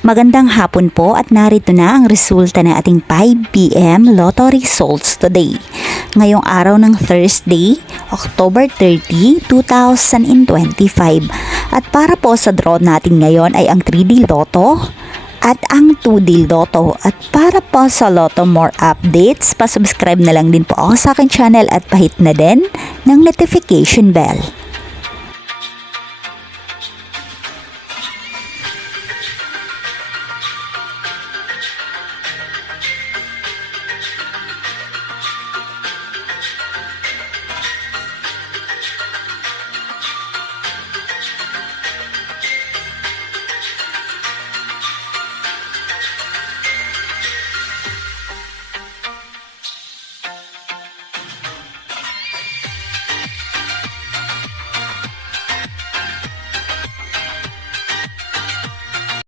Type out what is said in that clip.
Magandang hapon po at narito na ang resulta ng ating 5 PM Lotto results today. Ngayong araw ng Thursday, October 30, 2025. At para po sa draw natin ngayon ay ang 3D Lotto at ang 2D Lotto. At para po sa Lotto more updates, pasubscribe na lang din po ako sa aking channel at pahit na din ng notification bell.